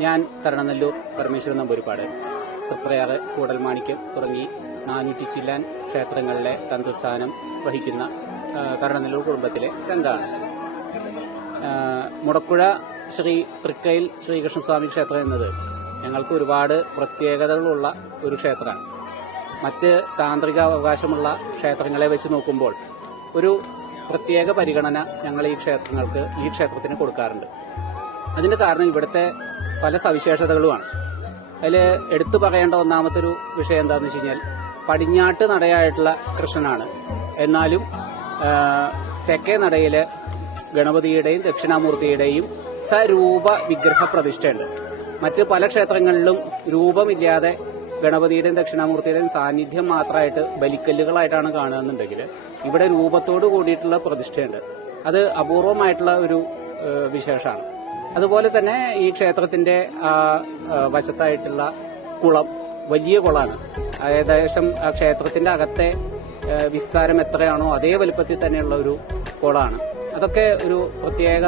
ഞാൻ തരണനെല്ലൂർ പരമേശ്വരൻ നമ്പൂരിപ്പാട് തൃപ്രയാറ് കൂടൽമാണിക്യം തുടങ്ങി നാനൂറ്റി ചില്ലാൻ ക്ഷേത്രങ്ങളിലെ തന്ത്രസ്ഥാനം വഹിക്കുന്ന ആ, കരണനെല്ലൂർ കുടുംബത്തിലെ രംഗാണ് മുടക്കുഴ ശ്രീ തൃക്കയിൽ ശ്രീകൃഷ്ണസ്വാമി ക്ഷേത്രം എന്നത് ഞങ്ങൾക്ക് ഒരുപാട് പ്രത്യേകതകളുള്ള ഒരു ക്ഷേത്രമാണ്. മറ്റ് താന്ത്രിക അവകാശമുള്ള ക്ഷേത്രങ്ങളെ വെച്ച് നോക്കുമ്പോൾ ഒരു പ്രത്യേക പരിഗണന ഞങ്ങൾ ഈ ക്ഷേത്രങ്ങൾക്ക് ഈ ക്ഷേത്രത്തിന് കൊടുക്കാറുണ്ട്. അതിന്റെ കാരണം ഇവിടുത്തെ പല സവിശേഷതകളുമാണ്. അതിൽ എടുത്തു പറയേണ്ട ഒന്നാമത്തെ ഒരു വിഷയം എന്താണെന്ന് വെച്ച് കഴിഞ്ഞാൽ പടിഞ്ഞാട്ട് നടയായിട്ടുള്ള കൃഷ്ണനാണ്. എന്നാലും തെക്കേ നടയിൽ ഗണപതിയുടെയും ദക്ഷിണാമൂർത്തിയുടെയും സരൂപ വിഗ്രഹ പ്രതിഷ്ഠയുണ്ട്. മറ്റ് പല ക്ഷേത്രങ്ങളിലും രൂപമില്ലാതെ ഗണപതിയുടെയും ദക്ഷിണാമൂർത്തിയുടെയും സാന്നിധ്യം മാത്രമായിട്ട് ബലിക്കല്ലുകളായിട്ടാണ് കാണുന്നുണ്ടെങ്കിൽ ഇവിടെ രൂപത്തോട് കൂടിയിട്ടുള്ള പ്രതിഷ്ഠയുണ്ട്. അത് അപൂർവമായിട്ടുള്ള ഒരു വിശേഷമാണ്. അതുപോലെ തന്നെ ഈ ക്ഷേത്രത്തിന്റെ വശത്തായിട്ടുള്ള കുളം വലിയ കുളമാണ് ഏകദേശം ക്ഷേത്രത്തിന്റെ അകത്തെ വിസ്താരം എത്രയാണോ അതേ വലുപ്പത്തിൽ തന്നെയുള്ള ഒരു കുളമാണ് അതൊക്കെ ഒരു പ്രത്യേക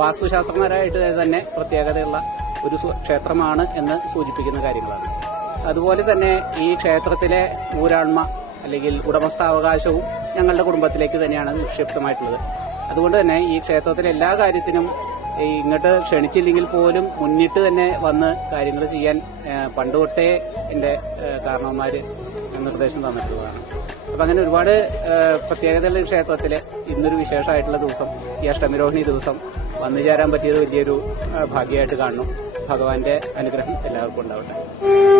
വാസ്തുശാസ്ത്രമാരായിട്ട് തന്നെ പ്രത്യേകതയുള്ള ഒരു ക്ഷേത്രമാണ് എന്ന് സൂചിപ്പിക്കുന്ന കാര്യങ്ങളാണ്. അതുപോലെ തന്നെ ഈ ക്ഷേത്രത്തിലെ ഊരാൺമ അല്ലെങ്കിൽ ഉടമസ്ഥാവകാശവും ഞങ്ങളുടെ കുടുംബത്തിലേക്ക് തന്നെയാണ് നിക്ഷിപ്തമായിട്ടുള്ളത്. അതുകൊണ്ട് തന്നെ ഈ ക്ഷേത്രത്തിലെ എല്ലാ കാര്യത്തിനും ഇങ്ങോട്ട് ക്ഷണിച്ചില്ലെങ്കിൽ പോലും മുന്നിട്ട് തന്നെ വന്ന് കാര്യങ്ങൾ ചെയ്യാൻ പണ്ട് തൊട്ടേ എന്റെ ഏ, കാരണവന്മാര് നിർദ്ദേശം തന്നിട്ടുള്ളതാണ്. അപ്പൊ അങ്ങനെ ഒരുപാട് പ്രത്യേകതയുള്ള ക്ഷേത്രത്തിൽ ഇന്നൊരു വിശേഷമായിട്ടുള്ള ദിവസം ഈ അഷ്ടമിരോഹിണി ദിവസം വന്നു ചേരാൻ പറ്റിയത് വലിയൊരു ഭാഗ്യമായിട്ട് കാണുന്നു. ഭഗവാന്റെ അനുഗ്രഹം എല്ലാവർക്കും ഉണ്ടാവട്ടെ.